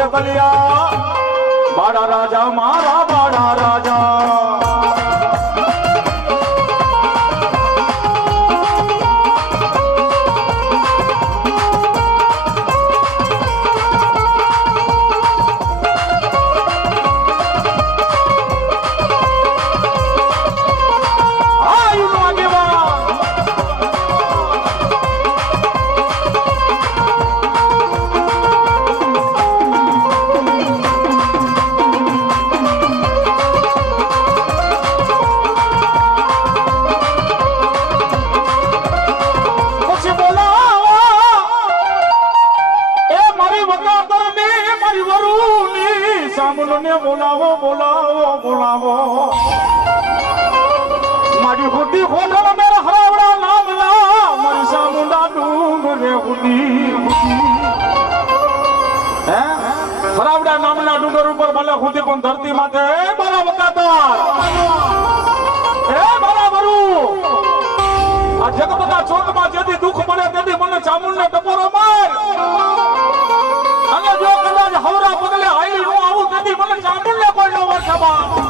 છે કલિયા બાડા રાજા મારા બાડા રાજા બોલાવો બોલાવો બોલાવો મારી ખોટી ખોટલ મેર હરાવડા નામ લા મારી સામુંડા ડુંગરે ખુદી હે હરાવડા નામના ડુંગર ઉપર ભલે ખુદી પણ ધરતી માથે મારા વકાતાર હે મારા વરુ આ જગતના ચોકમાં જેથી દુઃખ મળે તેથી મને ચામુંડને ટપોરો માર અને જો કદાચ હવરા પગલે આઈ નો આવું તેથી મને ચામુંડને કોઈ નો વર્ષમાં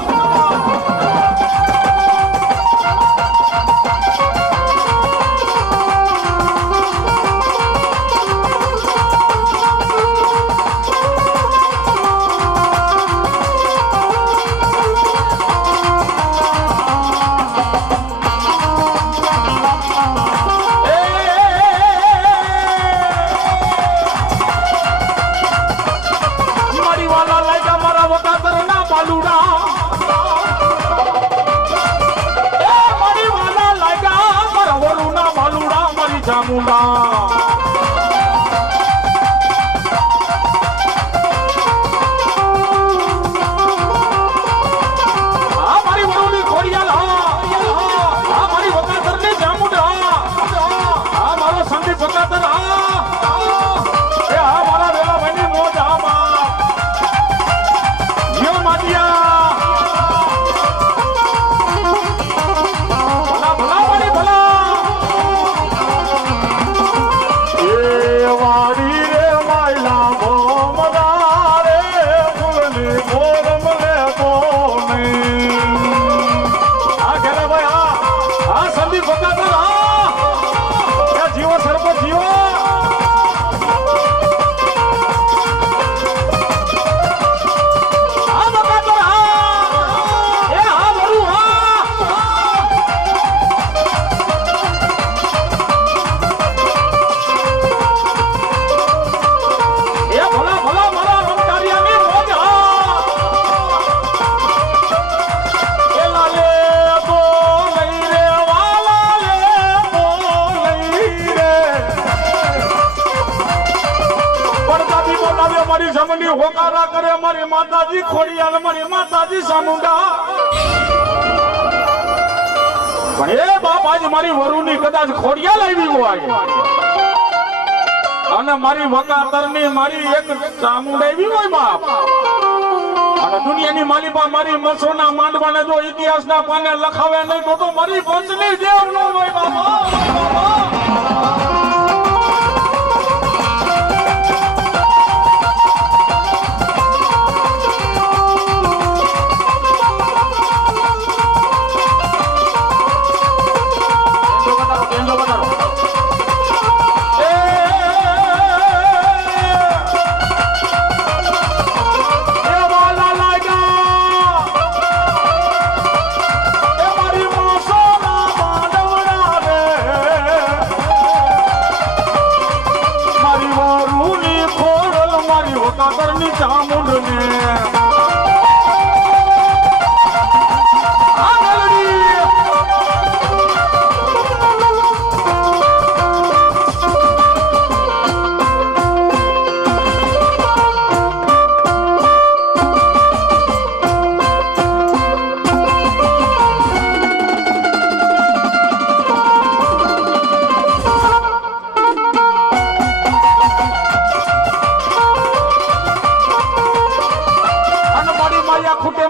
હોકારા કરે મારી માતાજી ખોડિયાલ મારી માતાજી સામુંડા પણ એ બાપ આજ મારી વરુની કદાચ ખોડિયાલ આવી હોય અને મારી વકાતરની મારી એક ચામુંડા આવી હોય બાપ અને દુનિયાની માલિપા મારી મસોના માંડવાને જો ઇતિહાસના પાને લખાવે નહીં તો મારી પંચની દેવ નો હોય બાપા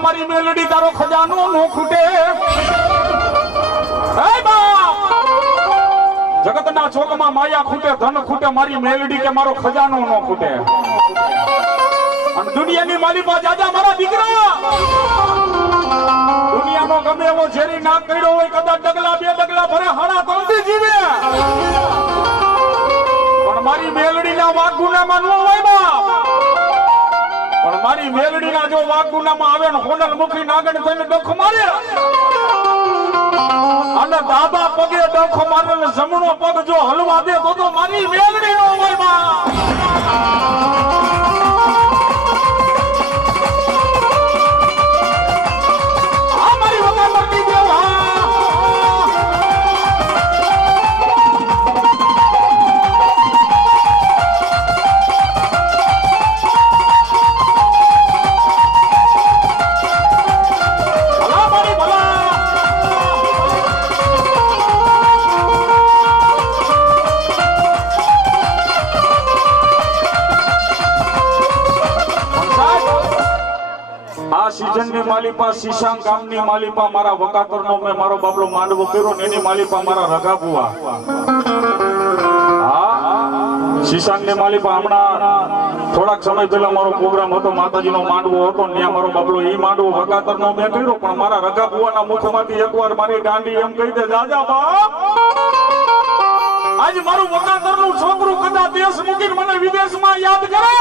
મારી મેલડી તારો ખજાનો નો ખૂટે જગતના ચોકમાં માયા ખૂટે ધન ખૂટે મારી મેલડી કે મારો ખજાનો નો ખૂટે દુનિયાની માલિપા જાજા મારા દીકરા દુનિયાનો ગમે એવો ઝેરી નાક કર્યો હોય કદાચ ડગલા બે ડગલા ભરે હાડા તળતી જીવે પણ મારી મેલડીના વાઘ ગુનામાં ન હોય બાપ પણ મારી મેલડીના જો વાઘ ગુનામાં આવે ને હોનલ મુખી નાગણ થઈને ડખ મારે અને દાદા પગે ડખ મારે ને જમણો પગ જો હલવા દે તો મારી મેલડી નો હોય બાપ સીઝનની માલિપા શીશાંગ ગામની માલિપા મારા વકાતરનો મેં મારો બાબલો માંડવો કર્યો ને એની માલિપા મારા રઘાબુઆ હા શીશાંગની માલિપા હમણાં થોડાક સમય પહેલા મારો પ્રોગ્રામ હતો માતાજીનો માંડવો હતો ને ત્યાં મારો બાબલો ઈ માંડવો વકાતરનો મેં કર્યો પણ મારા રઘાબુઆના મુખમાંથી એકવાર મારી ગાંડી એમ કહી દે જાજા બાપ આજ મારું વકાતરનું છોકરું કદાચ દેશ મૂકીને મને વિદેશમાં યાદ કરે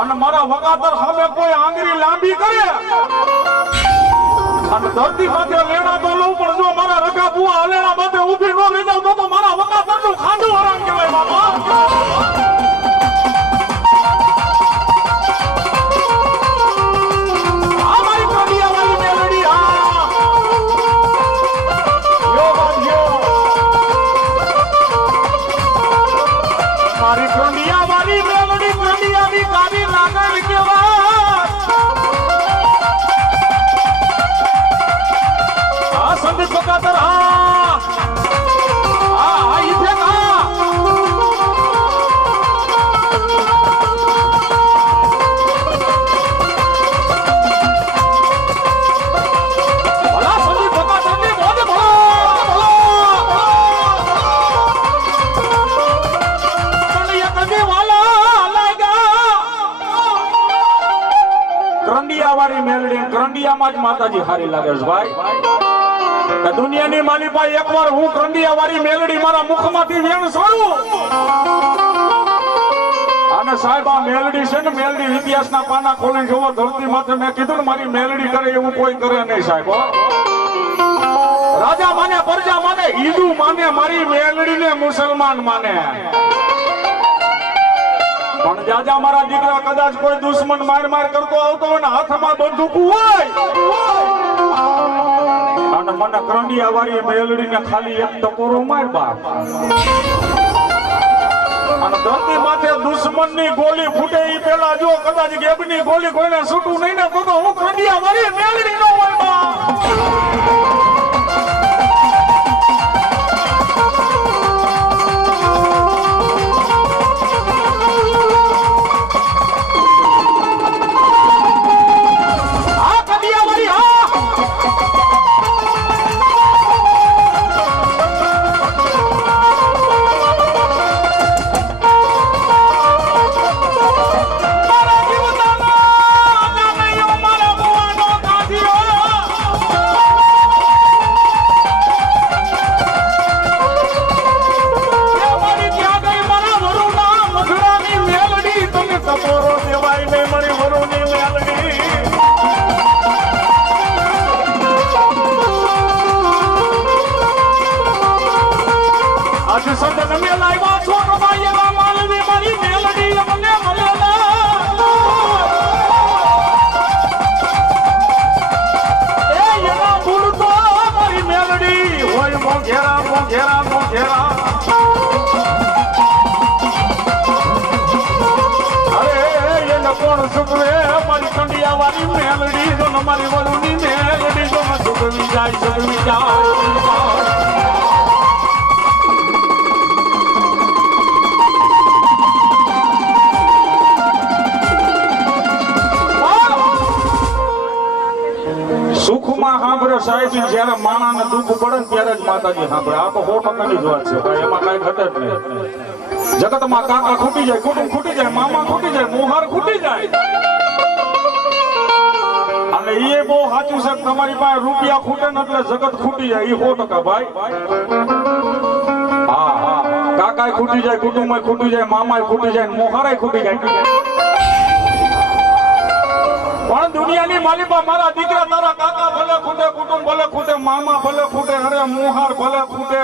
અને મારા વગાતર સામે કોઈ આંગળી લાંબી કરે અને ધરતી માથે લેણા તો લઉં પણ જો મારા રગા બુઆ હલેણા માથે ઊભી ન રહી જાવ તો મારા વગાતરનું ખાંડું હરામ કહેવાય બાપા માતાજી હારી લાગે છે ભાઈ દુનિયાની માલિપા એકવાર હું કરંડિયા વાળી મેલડી મારા મુખમાંથી વેણ છોડું અને સાહેબ આ મેલડી છે ને મેલડી ઇતિહાસના પાના ખોલીને જોવો ધરતી માથે મેં કીધું ને મારી મેલડી કરે એવું કોઈ કરે નહીં સાહેબ રાજા માને પ્રજા માને હિન્દુ માને મારી મેલડીને મુસલમાન માને પણ જાજા મારા દીકરા કદાચ કોઈ દુશ્મન માર કરતો આવતો હોય ને હાથમાં બંદૂક હોય અને મને કરંડિયા વાળી મેલડીને ખાલી એક ટકોરો માર બાપ અને ધરતી માથે દુશ્મનની ગોલી ફૂટે ઈ પેલા જો કદાચ ગેબની ગોલી કોઈને છૂટું નહીં ને તો હું કરંડિયા વાળી મેલડી નો હોય બાપ મારી વરુની મેલડી તો સુખવી જાય સુખમાં સાંભળે સાહેબ જયારે માણાને દુઃખ પડે ત્યારે જ માતાજી સાંભળે આ તો 100% ની જ વાત છે ભાઈ એમાં કઈ ઘટે જ નહીં જગતમાં કાકા ખૂટી જાય, કુટુંબ ખૂટી જાય, મામા ખૂટી જાય, મોહાર ખૂટી જાય. અને એ બહુ સાચું છે. તમારી પાસે રૂપિયા ખૂટે ને એટલે જગત ખૂટી જાય, એ 100% ભાઈ. હા હા, કાકાય ખૂટી જાય, કુટુંબય ખૂટી જાય, મામાય ખૂટી જાય, મોહારાય ખૂટી જાય. પણ દુનિયાની માલિકા મારા દીકરા તારા કાકા ભલે ખૂટે, કુટુંબ ભલે ખૂટે, મામા ભલે ખૂટે, અરે મોહાર ભલે ખૂટે,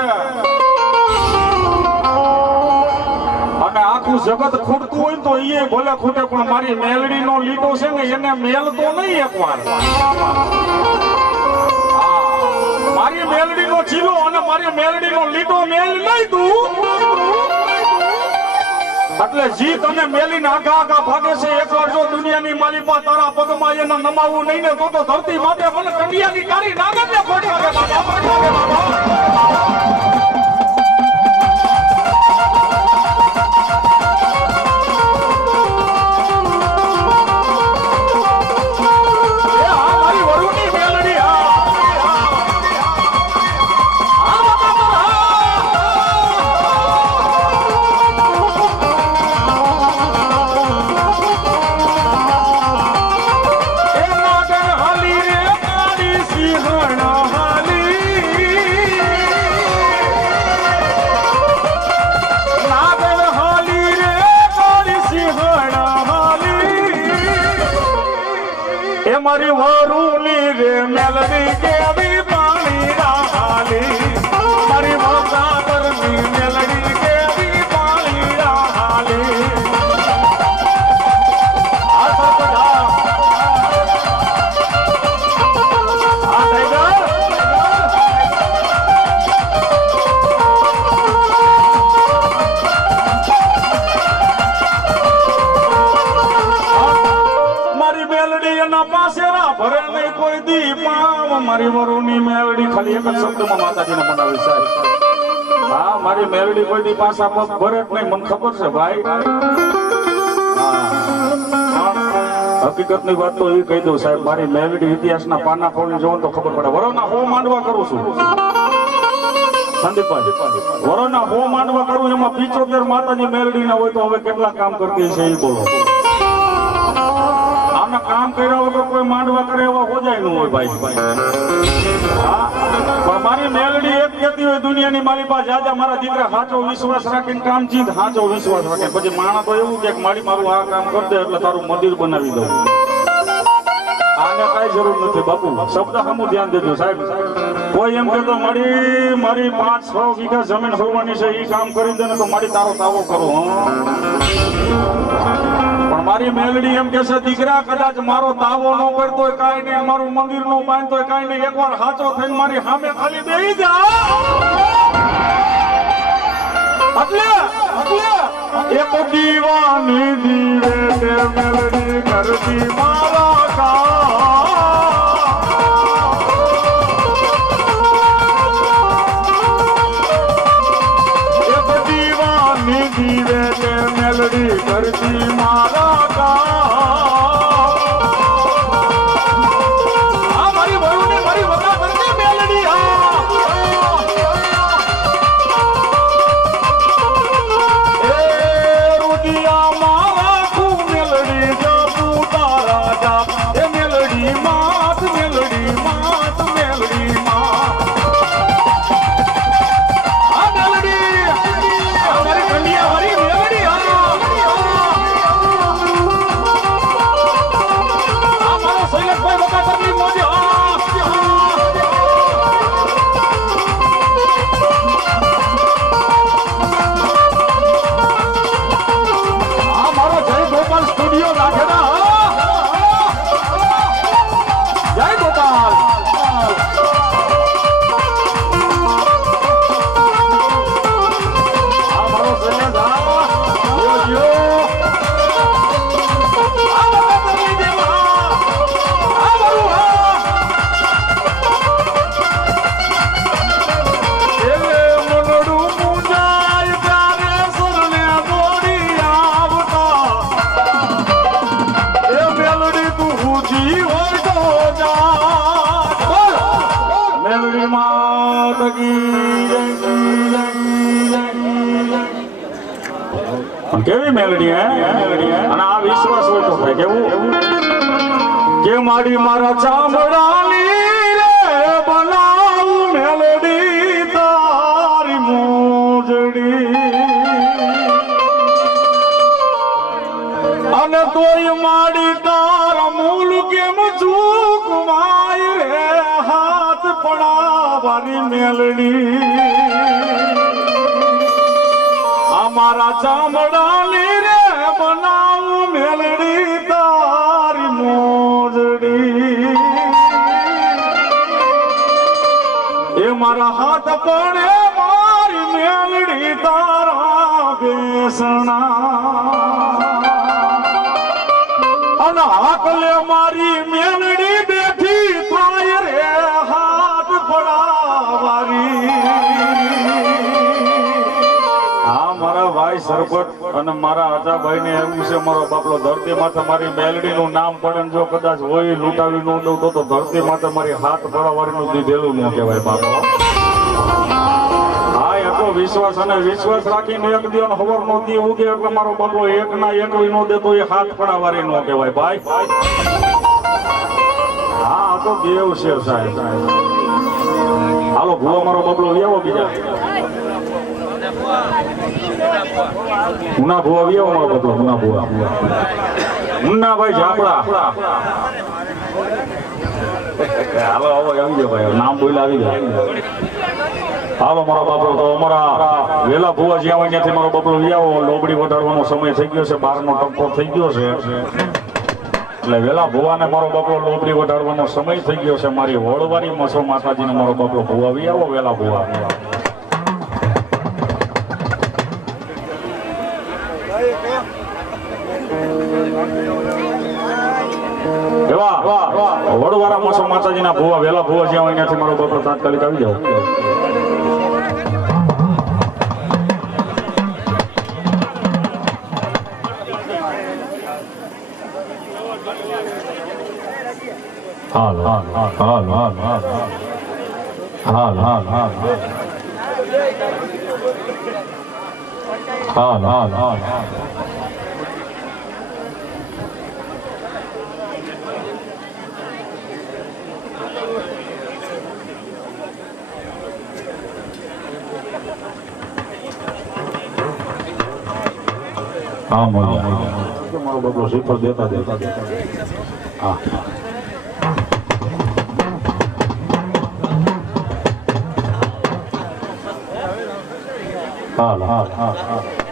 અને આખું જગત ખૂટતું હોય તો એ ભલે ખૂટે, પણ મારી મેલડી નો લીટો છે ને એને મેલ તો નહીં એકવાર. મારી મેલડી નો ચીલો અને મારી મેલડી નો લીટો મેલ નહીં તું. એટલે જી તને મેલીને આગા આગા ભાગે છે, એકવાર જો દુનિયાની માલિકા તારા પગમાં એને નમાવું નહીં ને તો ધરતી માટે મને કંડિયાની કારી નાગરને ખોટ લાગે. મારી વરુની રે મેલડી કેવી પાણી હાલી, મારી વસાદરની મેલડી કેવી પાણી હાલી. આ સરપડા આ ટાઈગર મારી મેલડી એના પાસેરા ભરે નહીં કોઈ દીપાવ. મારી વરુની મેલડી ખાલી એક જ શબ્દમાં માતાજીને બનાવી સાહેબ. હા, મારી મેલડી કોઈ દી પાસા પગ ભરે જ નહીં, મને ખબર છે ભાઈ. હકીકતની વાત તો એ કહી દઉં સાહેબ, મારી મેલડી ઇતિહાસના પાના ખોલી જોવો તો ખબર પડે. વરોના હો માંડવા કરું છું સંદીપભાઈ, વરોના હો માંડવા કરું, એમાં 75 માતાજી મેલડી ના હોય તો હવે કેટલા કામ કરતી છે એ બોલો. કામ કર્યા વગર કોઈ માંડવા કરે એવા હોજાય નું હોય ભાઈ. પણ મારી મેલડી એક કહેતી હોય દુનિયાની મારી પાસે જાજા મારા દીકરા સાચો વિશ્વાસ રાખીને કામ ચીજ સાચો વિશ્વાસ રાખે. પછી માણસ તો એવું કે મારું આ કામ કરી દે એટલે તારું મંદિર બનાવી દઉં. આને કઈ જરૂર નથી બાપુ, શબ્દ સામું ધ્યાન દેજો સાહેબ. કોઈ એમ કે તો મારી 5-6 વીઘા જમીન હોવાની છે, એ કામ કરી દે ને તો મારી તારો તાવો કરો. પણ મારી મેલડી એમ કે છે દીકરા કદાચ મારો તાવો ન કરતો હોય કાંઈ નહીં, મારું મંદિર નો બાંધતો હોય કાંઈ નહીં, એકવાર સાચો થઈને મારી સામે ખાલી બેસી જા એટલે એક દીવાની દીવે તે મેલડી કરતી મારા કામ. એક દીવાની દીવે તે મેલડી કરતી મારા કામ. આ મારી વરુને મારી વગા કરતી મેલડી. એ રુદિયા મારા ખૂબ મેલડી જાપુ તારા જાપ. એ મેલડી માત મેલડી માત મેલડી માત. આ મેલડી અમારી કન્યા વાળી મેલડી. શૈલેષભાઈ વકાતરની મોજ. આ મારો જય ગોપાલ સ્ટુડિયો રાખેલા. જય ગોપાલ. આ મારો શૈલેષ કેવી મેલડી હે અને આ વિશ્વાસ હોય તો થાય કેવું કે માડી મારા ચામડાની રે બનાવ મેલડી તારી મોજડી અને તોય માડી તારા મૂલ કેમ ઝૂકવાય રે હાથ પડાવાની મેલડી અમારા ચામડાની રે બનાવ મેલડી તારી મોજડી એ મારા હાથ પડે મારી મેલડી તારા બેસણા અને હાકલે મારી મેલડી બેઠી થાય રે હાથ પડાવારી મારા ભાઈ સરપંચ અને મારા આજાભાઈ ને એવું છે મારો બાપલો ધરતી માથે મારી મેલડી નું નામ પડે જો કદાચ હોય લૂંટાવી ન દઉં તો ધરતી માથે મારી હાથ પડાવારી નું દીધેલું ન કહેવાય બાપો હા એટલો વિશ્વાસ અને વિશ્વાસ રાખીને એક દિવસ ખબર નહોતી ઉગે એટલે મારો બાપલો એક ના એક નો દેતો એ હાથ પડાવારી ન કહેવાય ભાઈ હા તો દેવ છે સાહેબ હાલો ભૂવો મારો બાપલો એવો બીજા મુન્ના ભુવા આવ્યો મારો બાપલો મુન્ના ભુવા મુન્નાભાઈ ઝાપડા હાલો આવો આવી જાવ ભાઈ નામ બોલ આવી જાય હાલો મારો બાપલો તો અમારા વેલા ભુવા જ્યાં હોય ત્યાંથી મારો બાપલો આવો લોબડી વટાડવાનો સમય થઈ ગયો છે 12 નો ટપ્પો થઈ ગયો છે એટલે વેલા ભુવાને મારો બાપલો લોબડી વટાડવાનો સમય થઈ ગયો છે મારી હોળવારી મસો માતાજીને મારો બાપલો ભુવા આવી આવો વેલા ભુવા વડવાળા મોસો માતાજીના ભુવા વેલા ભુવા જ્યાં હોય ત્યાંથી મારો બાપલો તાત્કાલિક આવી જાવ હાલ હાલ હાલ હાલ હાલ હાલ હાલ હાલ હાલ હાલ હાલ हाँ मारो बाबलो श्रीफल देता देता हाँ हाँ हाँ हाँ हाँ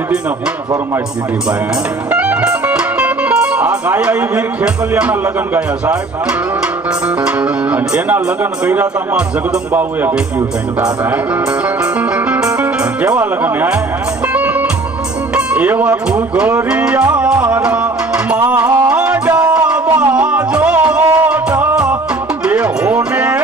દીદી ને હું ફરમાઈશ દીદી ભાઈ આ ગાયા ઈ વીર ખેતલિયાના લગ્ન ગાયા સાહેબ અને એના લગ્ન કર્યા હતા માં જગદંબાઉએ ભેગ્યું થઈને દાદા કેવા લગ્ન હે એવા ઘુઘરિયારા માડા બાજો દેહોને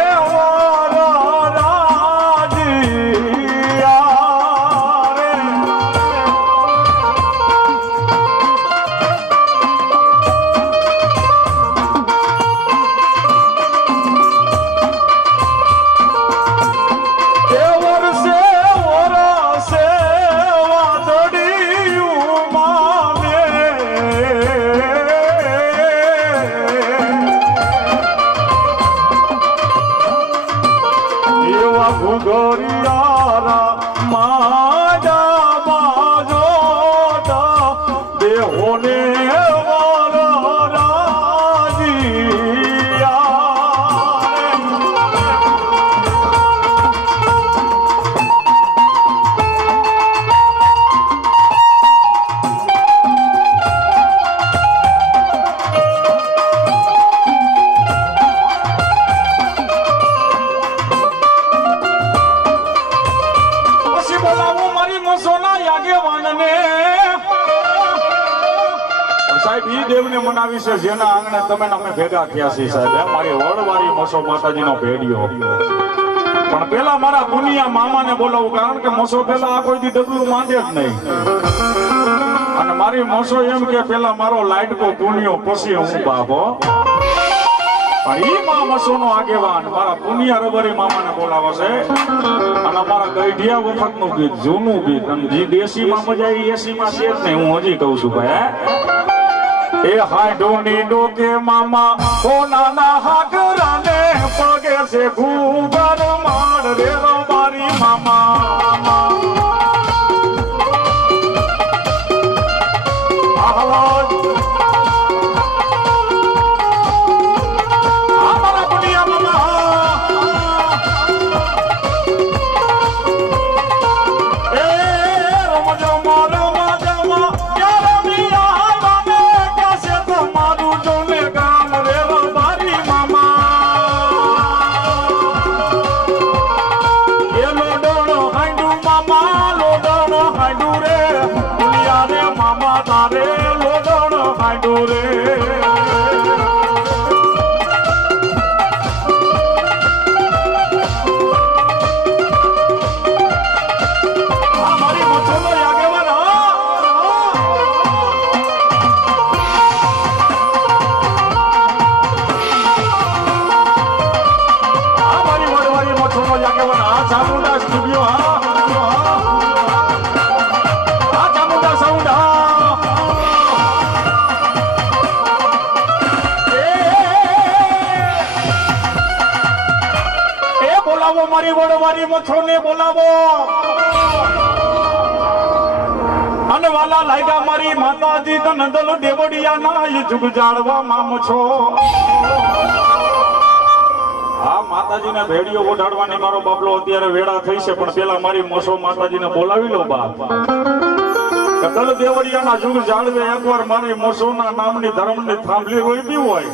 મનાવી છે જેના આંગણે તમે અમે ભેગા થયા છીએ સાહેબ મારી વડવારી મોસો માતાજીનો ભેડિયો પણ પેલા મારા પુનિયા મામાને બોલાવું કારણ કે મોસો પેલા આ કોઈ દી ડગલું માંડે જ નહીં અને મારી મોસો એમ કે પેલા મારો લાઈટકો પુનિયો પછી હું બાપો પણ ઈ મા મોસોનો આગેવાન મારા પુનિયા રબરી મામાને બોલાવે છે અને મારા ગઈઢિયા વખતનું ગીત જૂનું ગીત અને જે દેશીમાં મજા આવી એસીમાં છે જ નહીં હું હજી કહું છું ભાઈ એ હાડોની ડોકે મામા કોનાના હાકરાને પગે છે ઘૂબર માર રે મારી મામા મારી વડવારી મથોને બોલાવો અને વાલા લાગ્યા મારી માતાજી નંદલ દેવડિયા ના યુગ જાળવા મામ છો આ માતાજીને ભેડિયો ઓઢાડવાની મારો બાપલો અત્યારે વેળા થઈ છે પણ પેલા મારી મોસો માતાજીને બોલાવી લો બાપ નંદલ દેવડિયાના યુગ જાળવે એકવાર મારી મોસોના નામની ધર્મની થાંભલી રોઈબી હોય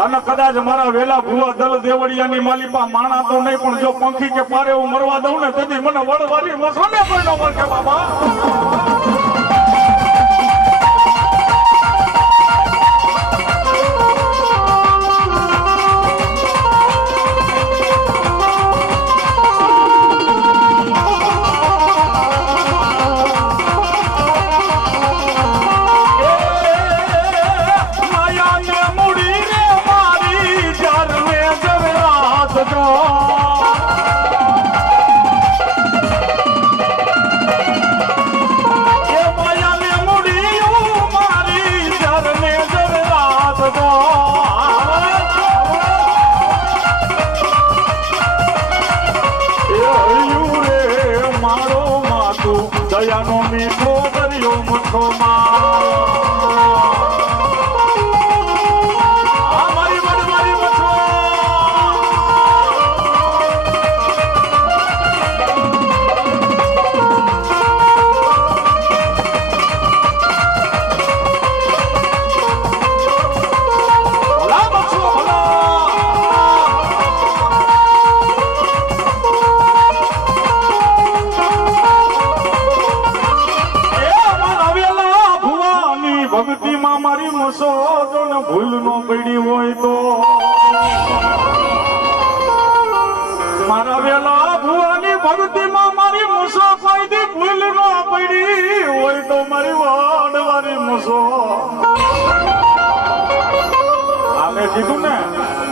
અને કદાચ મારા વેલા ભુવા દલ દેવડિયાની માલિપા માણા તો નહીં પણ જો પંખી કે પારે હું મરવા દઉં ને તેથી મને વડવારી મોસોને પણ ન મળશે બાબા મસો જો ને ભૂલ નો પડી હોય તો મારા વેલા ભુવાની ભક્તિમાં મારી મસો કોઈ દી ભૂલ નો પડી હોય તો મારી વાડવારી મસો આમે કીધું ને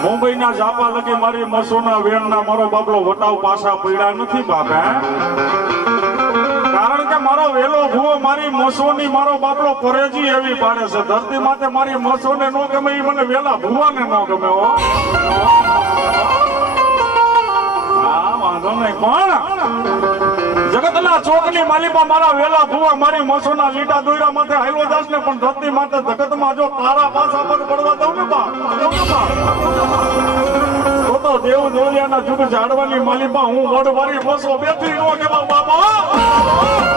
મુંબઈ ના જાપા લગી મારી મસો ના વેણ ના મારો બાપલો વટાવ પાછા પડ્યા નથી બાપા કારણ કે મારો વેલો ભૂવો મારી મસોની મારો બાપલો પરેજી એવી પાડે છે ધરતી માથે મારી મસોને નો ગમે એ મને વેલા ભૂવાને નો ગમે હો હા વાંધો નહીં પણ જગતના ચોકની માલિપા મારા વેલા ભૂવા મારી મસોના લીટા દોયરા માથે હાઈલો દાસ ને પણ ધરતી માથે જગતમાં જો તારા પાસા પર પડવા દઉં ને બા તો દેવ દોરિયાના જુગ ઝાડવાની માલિપા હું વડવારી મસો બેઠી નો કેવા બાબા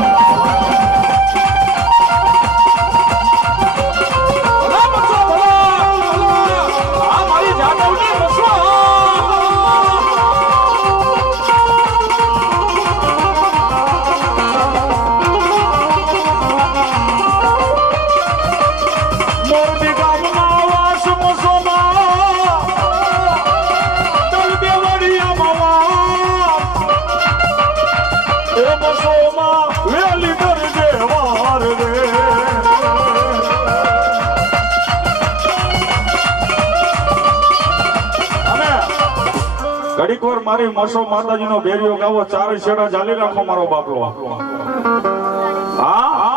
ઘડીક વાર મારી મસો માતાજીનો બેરિયો ગાવો ચારે છેડા ચાલી રાખો મારો બાપલો હા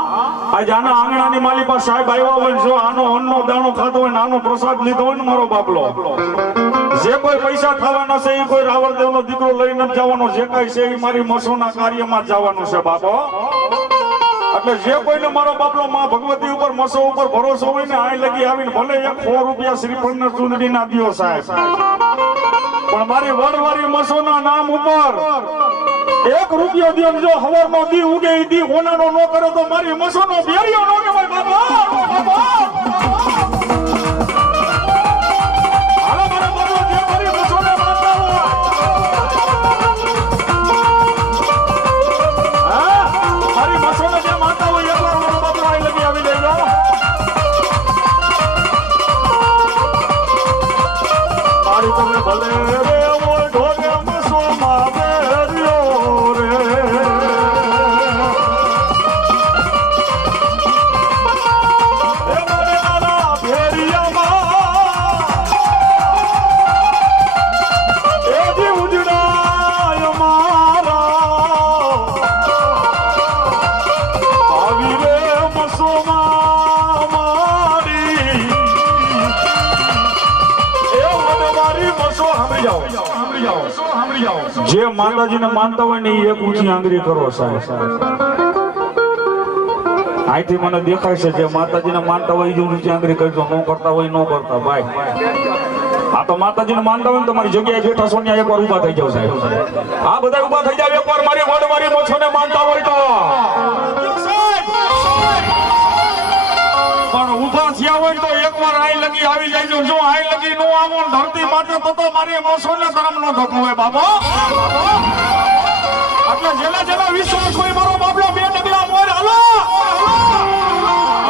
આ જાના આંગણાની માલિપા સાહેબ આવ્યા હોય જો આનો અન્નનો દાણો ખાતો હોય આનો પ્રસાદ લીધો હોય ને મારો બાપલો જે કોઈ પૈસા ખાવાના છે એ કોઈ રાવળદેવનો દીકરો લઈને જવાનો જે કઈ છે એ મારી મસોના કાર્યમાં જવાનું છે બાપો એટલે જે કોઈને મારો બાપલો માં ભગવતી ઉપર મસો ઉપર ભરોસો હોય ને આ લગી આવીને ભલે 100 રૂપિયા શ્રીફળ ને ચૂંદડી ના દિયો સાહેબ પણ મારી વડવારી મસોના નામ ઉપર 1 રૂપિયો દિયો જો હવારનો દી ઉગે દી હોનાનો નો કરે તો મારી મસોનો બેરિયો નો કહેવાય બાપા હાલો મારા બાપો જે મારી મસોને માનતા હોય હા મારી મસોને જે માનતા હોય એકવાર મારો બાપો આઈ લગી આવી લેજો મારી તમને ભલે જે માતાજીને માનતા હોય ને એ એક ઊંચી આંગળી કરો સાહેબ અહીંથી મને દેખાય છે જે માતાજીને માનતા હોય એ ઊંચી આંગળી કરજો ન કરતા હોય ન કરતા ભાઈ આ તો માતાજીને માનતા હોય ને તમારી જગ્યાએ બેઠા છો ત્યાં એકવાર ઉભા થઈ જાવ સાહેબ આ બધા ઉભા થઈ જાવ એકવાર મારી વડવારી મછોને માનતા હોય તો પણ ઉભા થયા હોય તો એકવાર આઈ લગી આવી જાય જો આઈ લગી નો આવો ધરતી માથે તો મારી મસોને શરમ નો ધકો હોય બાબા એટલે જેલા જેલા વિશ્વાસ હોય મારો બાપલો બે ડગલા મોર હાલો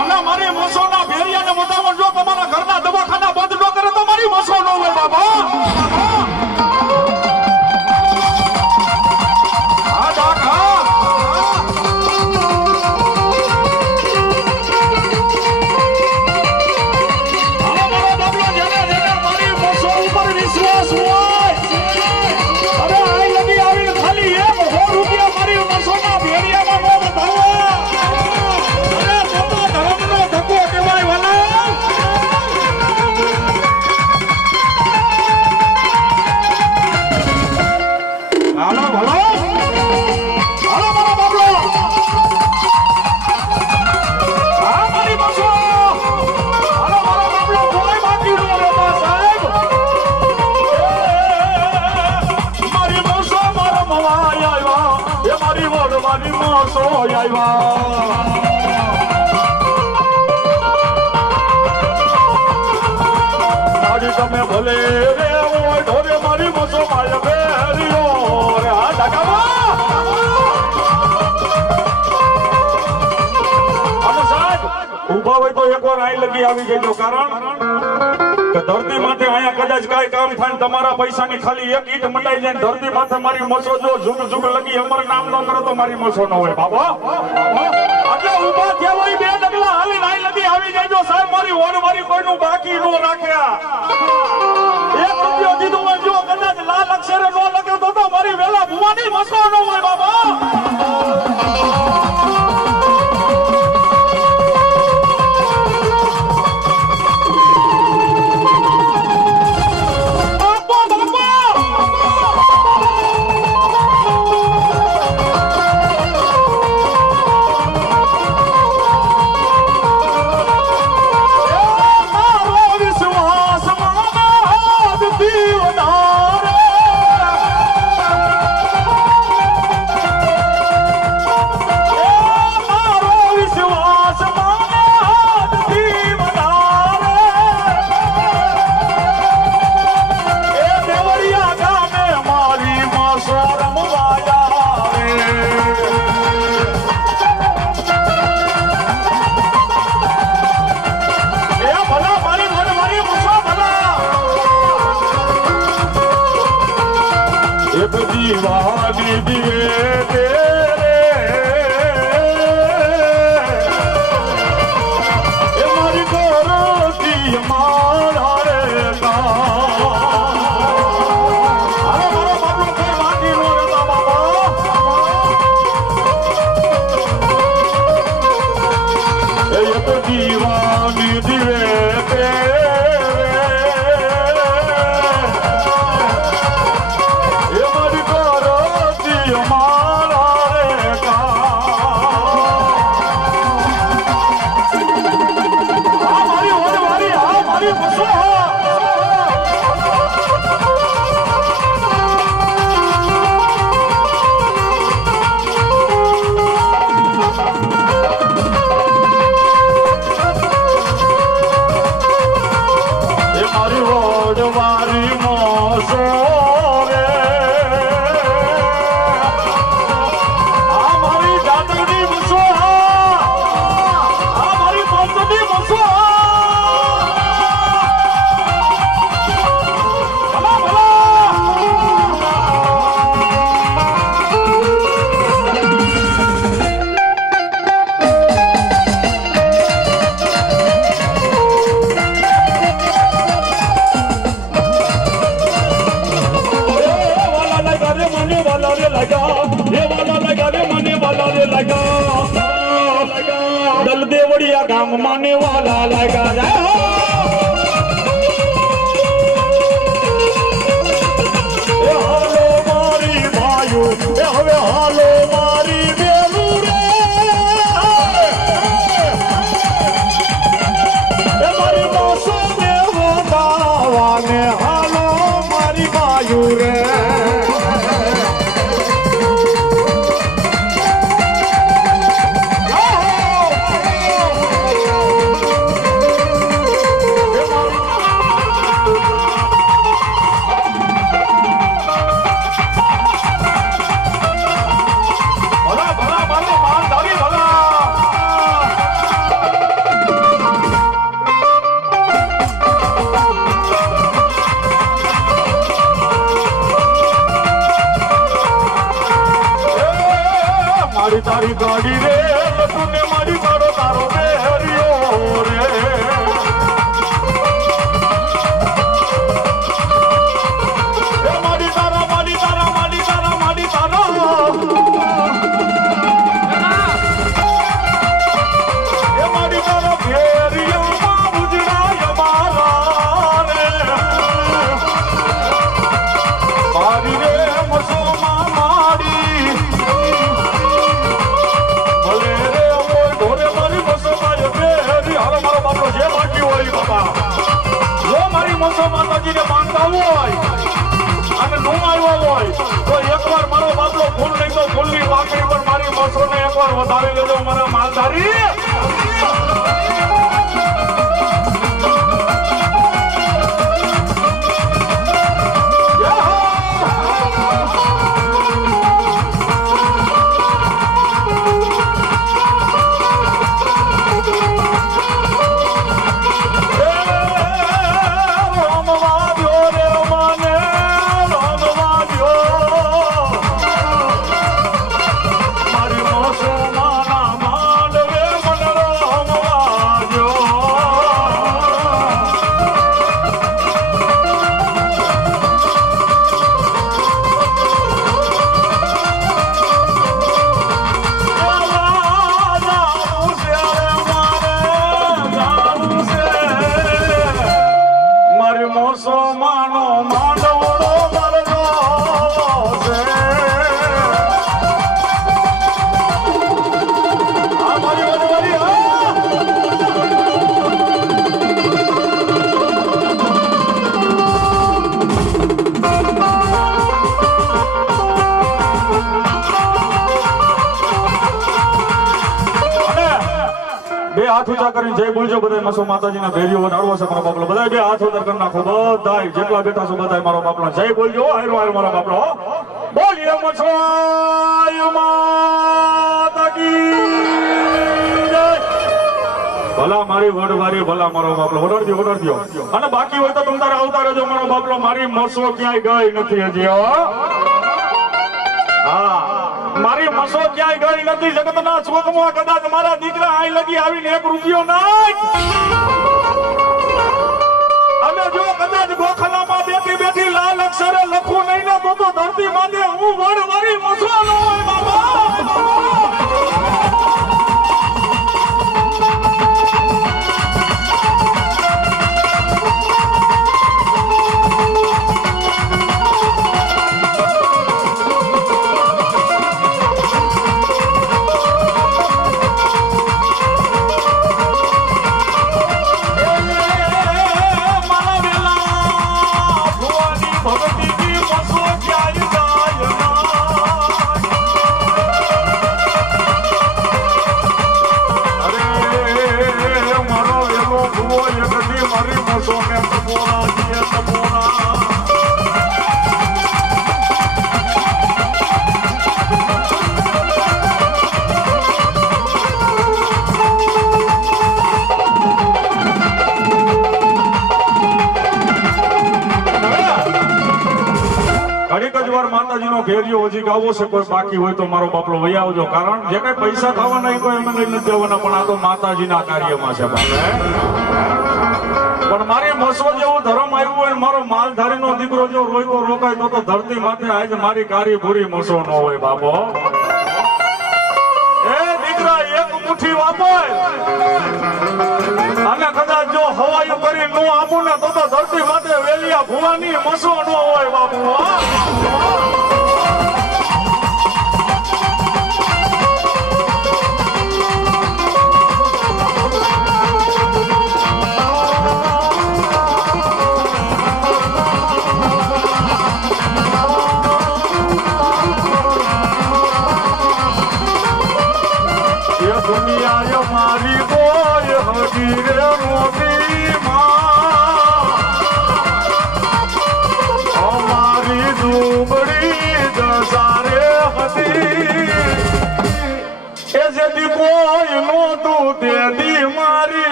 અને મારી મસોના ભેરિયાને બતાવો જો તમારા ઘરના દવાખાના બંધ ન કરે તો મારી મસો નો હોય બાબા તમે ભલે રે ઢોરે મારી મસો માય બેરિયો રે આ ઢાકામાં અને સાહેબ ઊભા હોય તો એકવાર આઈ લગી આવી જજો, કારણ કે ધરતી માથે અહીંયા કદાચ કાંઈ કામ થાય ને તમારા પૈસાની ખાલી એક ઈંટ મંડાઈ જાય ને ધરતી માથે મારી મસો જો ઝુગ ઝુગ લગી અમર નામ ન કરે તો મારી મસો ન હોય બાબા. એટલે ઊભા થયા હોય બે ડગલા હાલી આઈ લગી આવી જજો સાહેબ, મારી ઓડ મારી કોઈનું બાકી ન રાખ્યા. એક રૂપિયો દીધું હોય જો કદાચ લાલ અક્ષરે ન લગે તો મારી વેલા ભુવાની મસો ન હોય બાબા. दीवानी दिए तेरे हमारी गोरो की हमारा रे का अरे बाबू के बाकी रो रे बाबा ये तो दीवानी दिए तेरे दल देवड़िया गांव माने वाला लगा जाए हो हालो मारी भाइयों हवे हालो मारी बेलू रे मारी मौसो देवो बावा ने हालो मारी भाइयों रे तारी गाड़ी रे तूने मारी तारो तारो बेहरियो रे मारी तारा मारी तारा मारी तारा मारी तारा मारी तारा बेहरियो बुझना हमारा रे मारी रे मुसलमान मारी મસો માતાજીને માનતા હોય અને નો આવ્યો હોય તો એકવાર મારો બાપલો ફૂલ નહીં તો ફૂલની પાકડી પર મારી મસોને એકવાર વધારી લેજો મારા માલધારી. હાથ ઊંચા કરીને જય બોલજો બધા મસો માતાજીના ભેરીઓ વડાડવો છે મારો બાપલો બધા બે હાથ ઉતાર કરી નાખો બધા જેટલા બેઠા છો બધા મારો બાપલો જય બોલજો હારો હારો મારો બાપલો બોલીએ મસો માતા કી જય ભલા મારી વડવારી ભલા મારો બાપલો વડાડજો અને બાકી હોય તો તમારે આવતા રહેજો મારો બાપલો મારી મસો ક્યાંય ગઈ નથી હજી હા મારી મસો ક્યાંય ગઈ નથી જગતના સ્વર્ગમાં કદાચ મારા દીકરા આઈ લગી આવીને 1 રૂપિયો નાખ અને જો કદાચ ગોખલામાં બેઠી બેઠી લાલ અક્ષરે લખું નહીં ને તો ધરતી માંડે હું વડવારી મસો ન હોય બાબા ઘેરિયો હજી ગાવો છે કોઈ બાકી હોય તો મારો બાપલો વહી આવજો કારણ જે કઈ પૈસા ખાવાના કોઈ એમ લઈને નથી જવાના પણ આ તો માતાજીના કાર્યમાં છે પણ મારી મસો જેવો ધર્મ આવ્યો હોય મારો માલધારીનો દીકરો જો રોયકો રોકાય તો ધરતી માથે આજ મારી કારી ભૂરી મસો ન હોય બાપો એ દીકરા એક મુઠ્ઠી વાપર અને કદાચ જો હવાયું કરી નો આપું ને તો ધરતી માથે વેલિયા ભુવાની મસો ન હોય બાપુ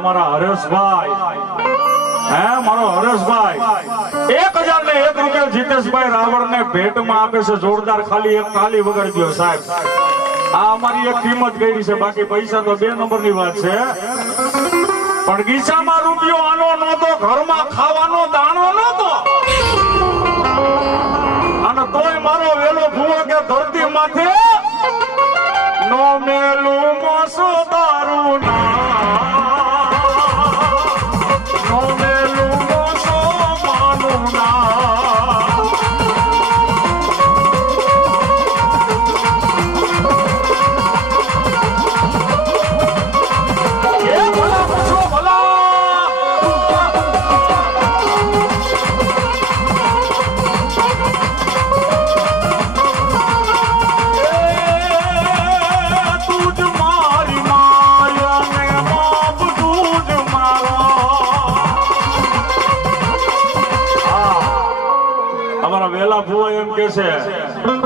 અમારા હરેશભાઈ હે મારો હરેશભાઈ 1001 રૂપિયા જીતેશભાઈ રાવળ ને ભેટમાં આપે છે જોરદાર ખાલી એક તાલી વગાડજો સાહેબ આ અમારી એક કિંમત કરી છે બાકી પૈસા તો 2 નંબરની વાત છે પણ ગીસામાં રૂપિયો આનો નહોતો ઘરમાં ખાવાનો દાણો નહોતો અને તોય મારો વેલો ભૂવો કે ધરતી માથે નો મેલું મોસો દારૂ ના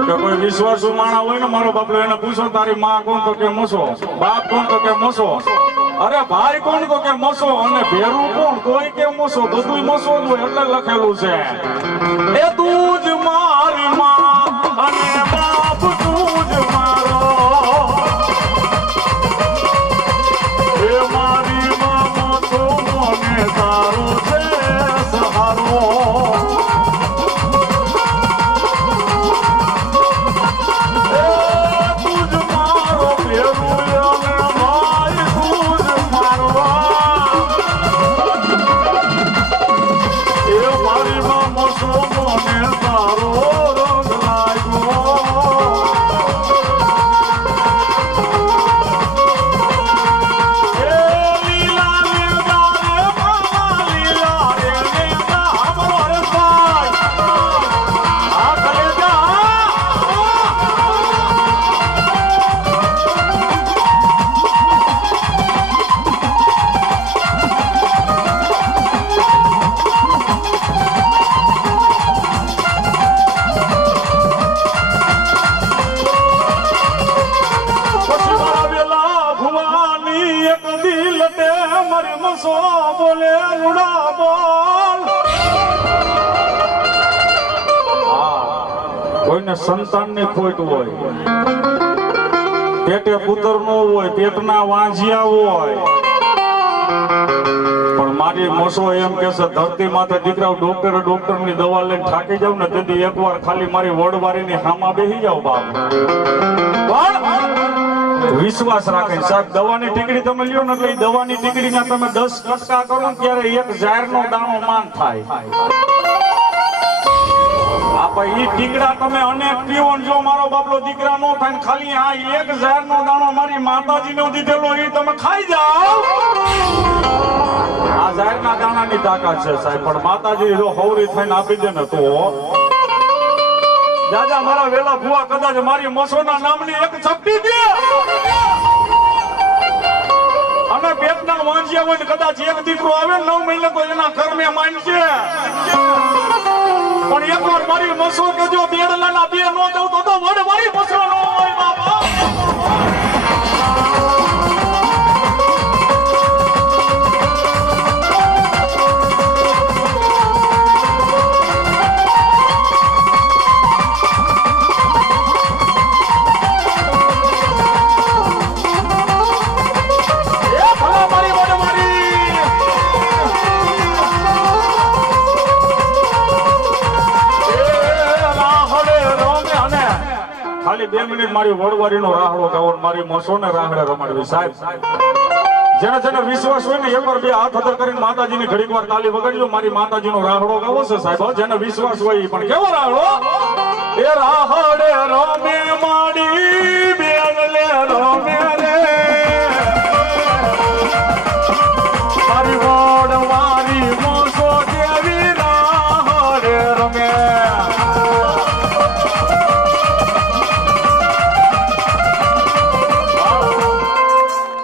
કે કોઈ વિશ્વાસુ માણા હોય ને મારો બાપલો એને પૂછો તારી માં કોણ તો કે મસો બાપ કોણ તો કે મસો અરે ભાઈ કોણ તો કે મસો અને ભેરું કોણ કોઈ કે મસો બધું મસો જ હોય એટલે લખેલું છે એ તું જ મારી માં અને બાપ તું જ મારી મારી મસો બોલે રૂડા બોલ. કોઈને સંતાનની ખોટ હોય, પેટે પુત્ર નો હોય, પેટના વાંજિયા હોય, પણ મારી મસો એમ કે છે ધરતી માથે દીકરાઓ ડોક્ટર ની દવા લઈને થાકી જાવ ને તેથી એકવાર ખાલી મારી વડવારીની હામા બેસી જાવ બાપ. પણ વિશ્વાસ રાખે સાહેબ, દવાની ટીકડી તમે લ્યો ને એટલે એ દવાની ટીકડીના તમે 10% કરો ને ત્યારે એક ઝાડનો દાણો માન થાય. ઈ ટીકડા તમે અનેક પીવો જો મારો બાપલો દીકરા નો થાય ખાલી આ એક ઝાડનો દાણો મારી માતાજીનો દીધેલો એ તમે ખાઈ જાઓ. આ ઝાડના દાણાની તાકાત છે સાહેબ, પણ માતાજી જો હવરી થઈને આપી દે ને તો દાદા મારા વેલા ભુવા કદાચ મારી મસોના નામની એક છપટી દે અને પેટના વાંજિયા હોય કદાચ એક દીકરો આવે 9 મહિને તો એના કર્મે માનશે. પણ એકવાર મારી મસો કે જો બેડલાના બે નો દઉં તો વડ મારી મસો નો હોય બાપા. ખાલી 2 મિનિટ મારી વડવારીનો રાહડો ગાવો, મારી મસોને રાહડે રમાડવી સાહેબ. જેને જેને વિશ્વાસ હોય ને એકવાર 2 હાથ અદર કરીને માતાજીની ઘડીક વાર તાલી વગાડજો, મારી માતાજીનો રાહડો ગાવો છે સાહેબ. જેને વિશ્વાસ હોય પણ કેવો રાહડો? એ રાહડે રમે માડી બેગલે રમે રે મારી વડવારી મસો દેવી રાહડે રમે.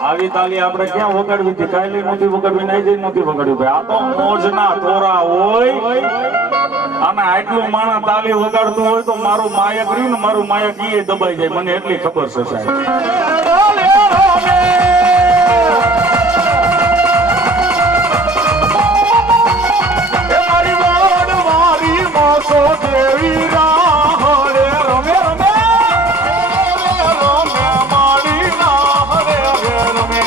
આવી તાલી આપણે ક્યાં વગાડવી હતી? કાયલી નહોતી વગાડવી, નહીં જઈ નહોતી વગાડવી ભાઈ. આ તો મોજના તોરા હોય અને આટલું માણસ તાલી વગાડતું હોય તો મારું માયક રહ્યું ને મારું માયક ઈ દબાઈ જાય, મને એટલી ખબર છે સાહેબ. મારી વડવારી મસો દેવી રાહડે રમે રમે રમે મારી રાહડે રમે.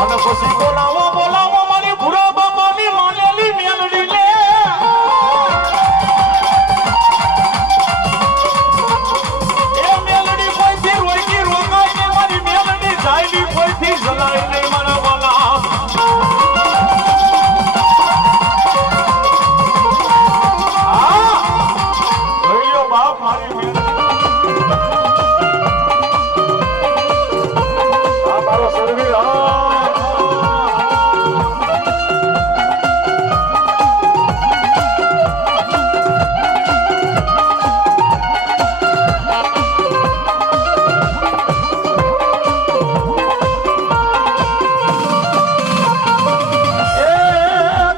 અને પછી બોલાવો બોલાવો મારી ભૂરા બાપાની માનેલી મેલડી લે. એ મેલડી કોઈથી રોકી રોકાય ને મારી મેલડી જાયલી કોઈથી જલાય નહીં મારા વાલા. બાપ મારી મારો સરવી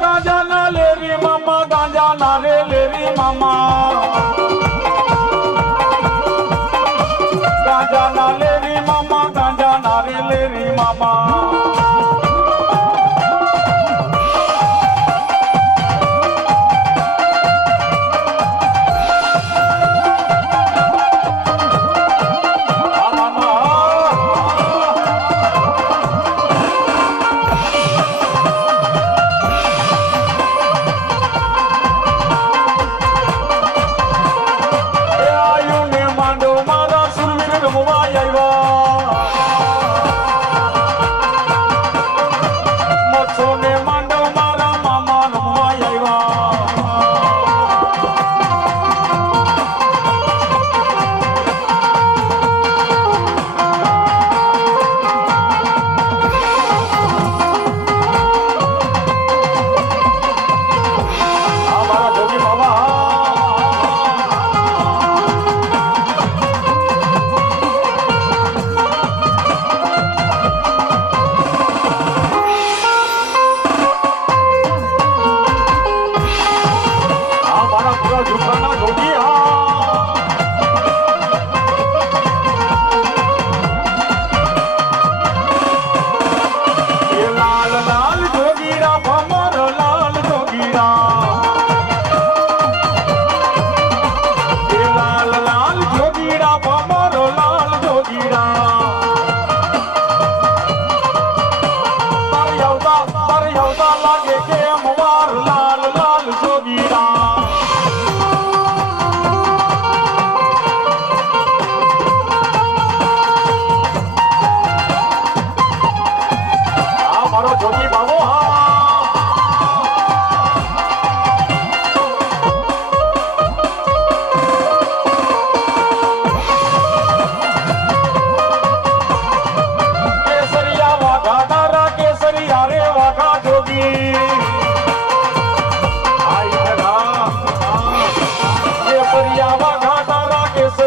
ગાંજા ના લેરી મામા, ગાંજા ના રે લેરી મામા, ગાંજા ના લેરી મામા, ગાંજા ના રે લેરી મામા.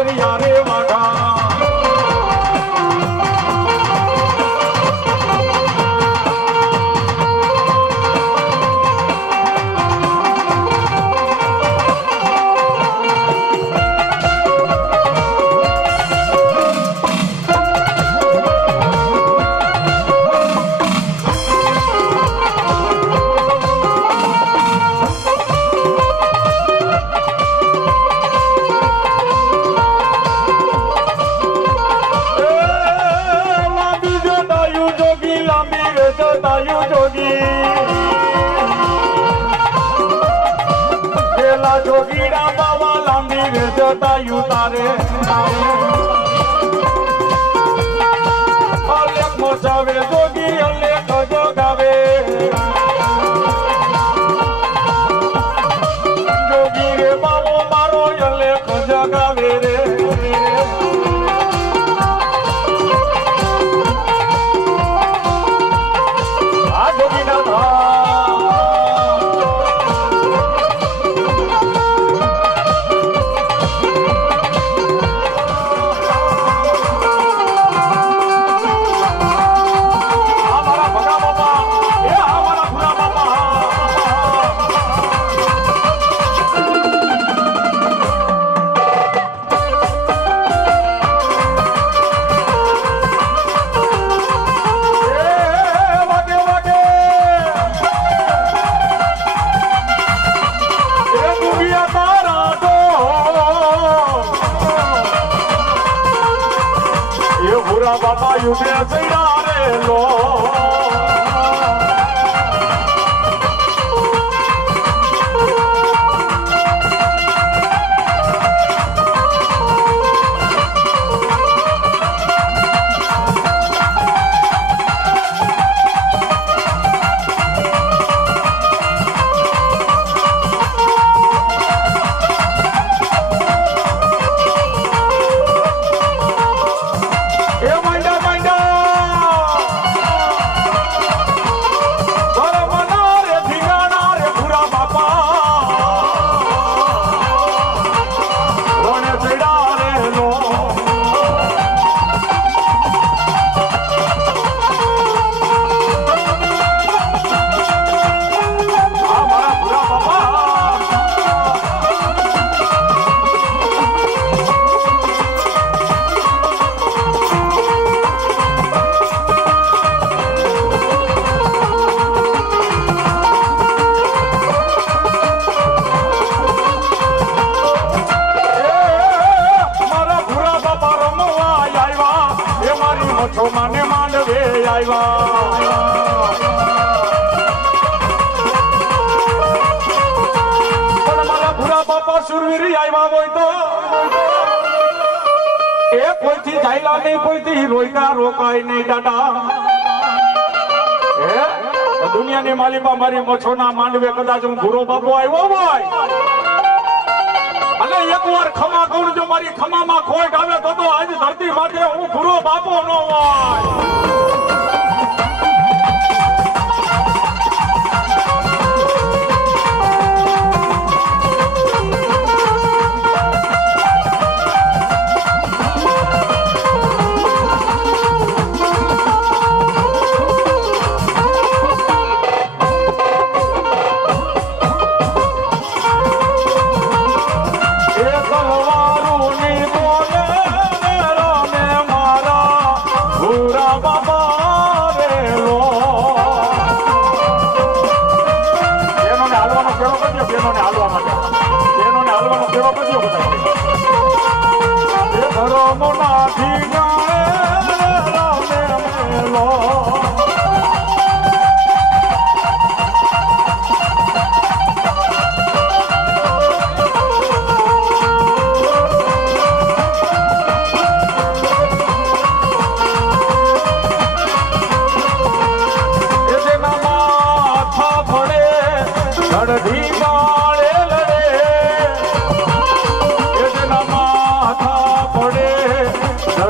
દરિયા રે વાઘા જોગીડા બાવા લાંબી રે જટાયુ તારે અલેખ મોજાવે જોગી અલેખ જોગાવે જોગી રે બાવો મારો અલેખ જગાવે રે આ જોગીના ધા બાબા યુધે ચડ્યા રે લો માને માંડવે આવ્યા પણ મારા ભૂરા બાપા સુરવીરી આવ્યા હોય તો એ કોઈથી જાયલા નહીં કોઈથી રોયકા રોકાય નહીં દાદા એ દુનિયાની માલિકા મારી મચ્છોના માંડવે કદાચ હું ભૂરો બાપો આવ્યો હોય અને એકવાર ખમા કહું જો મારી ખમામાં ખોટ આવે તો આજ ધરતી માથે હું ભૂરો બાપો ન હોય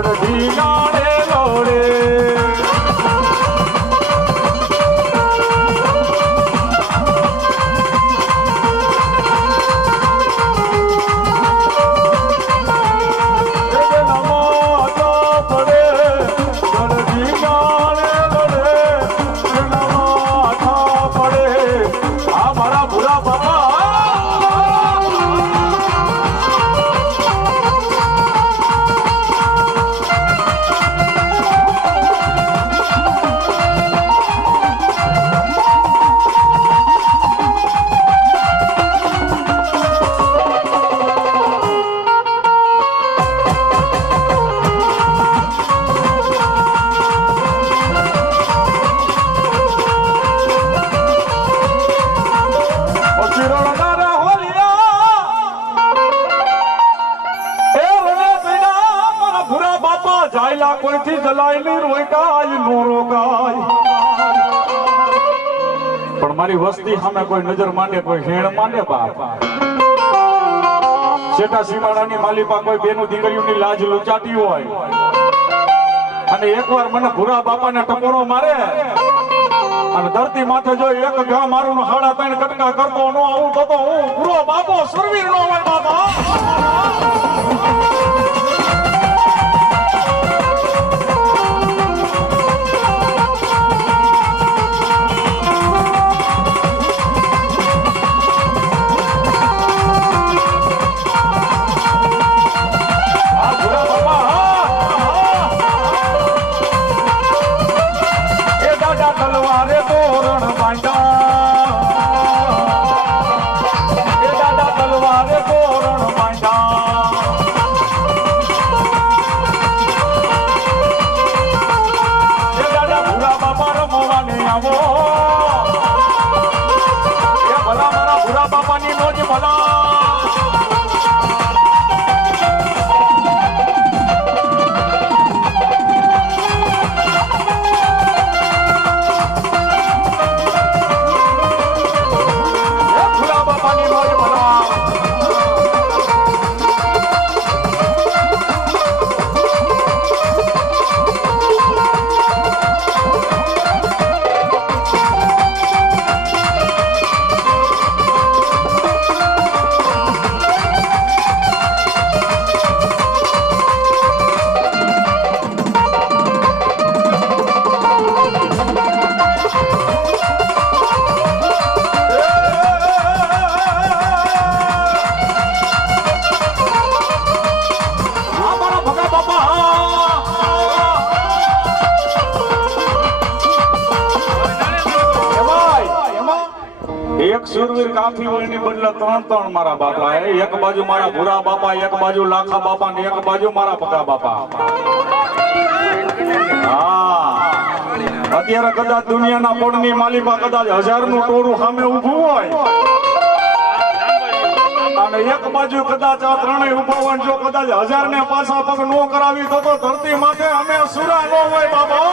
Lord દયા કોઈથી જલાયેલી રોકાય નો રોકાય પણ મારી વસ્તી સામે કોઈ નજર માંડે કોઈ હેણ માંડે બાપ શેઠા સીમાડાની માલિપા કોઈ બેનું દીકરીઓની લાજ લૂંચાટી હોય અને એકવાર મને ભૂરા બાપાને ટપોરો મારે અને ધરતી માથે જો એક ઘા મારું નો હાડા ત્રણ કટકા કરતો નો આવું તો હું ભૂરો બાપો સુરવીર નો હોય બાપા સુરવીર કાફી હોય ની બદલે ત્રણ ત્રણ મારા બાપા એક બાજુ મારા ભૂરા બાપા એક બાજુ લાખા બાપા ને એક બાજુ મારા ભગા બાપા હા અત્યારે કદાચ દુનિયાના પોળની માલિકા કદાચ 1000 નું ટોળું સામે ઊભું હોય અને એક બાજુ કદાચ આ ત્રણેય ઊભા હોય જો કદાચ 1000 ને પાછા પગ નો કરાવી તો ધરતી માથે અમે સુરા નો હોય બાબા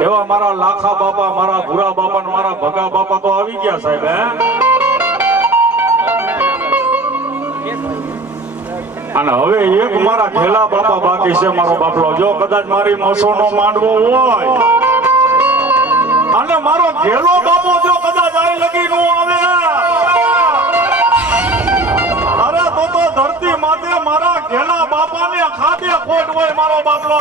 એવા મારા લાખા બાપા મારા ભૂરા બાપા ને મારા ભગા બાપા તો આવી ગયા સાહેબ અને હવે એક મારા ઘેલા બાપા બાકી છે મારો બાપલો જો કદાચ મારી મોસો નો માંડવો હોય અને મારો ઘેલો બાપો જો કદાચ આઈ લગી નો આવે અરે તો ધરતી માથે મારા ઘેલા બાપા ને ખાતે ખોટ હોય મારો બાપલો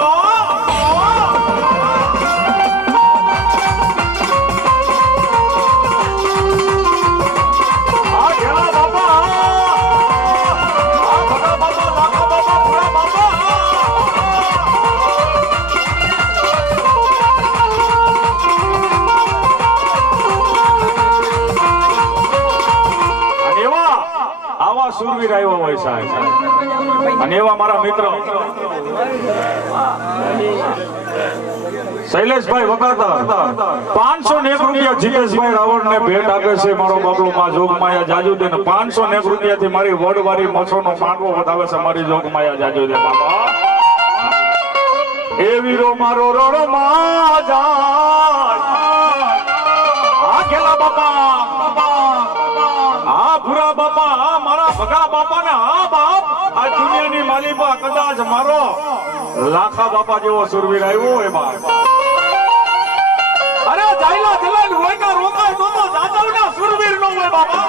સુરવીર આવ્યો હોય સાહેબ અને એવા મારા મિત્ર શૈલેષભાઈ વગાતા 501 રૂપિયા જીતેશભાઈ રાવળ ને ભેટ આપે છે મારો બાપલો માં જોગમાયા જાજુદે ને 501 રૂપિયા થી મારી વડવારી મછો નો માંડવો વધાવે છે મારી જોગમાયા જાજુદે બાપા એ વીરો મારો રણ માં જાય આ ખેલા બાપા આ ભૂરા બાપા મારા ભગા બાપા ને હા બાપ આ દુનિયાની માલિકા કદાચ મારો લાખા બાપા જેવો સુરવીર આવ્યો એ બાપ અરે જાયલા દિલાલ રોકા રોકા તો જાજવના સુરવીર નો હોય બાપા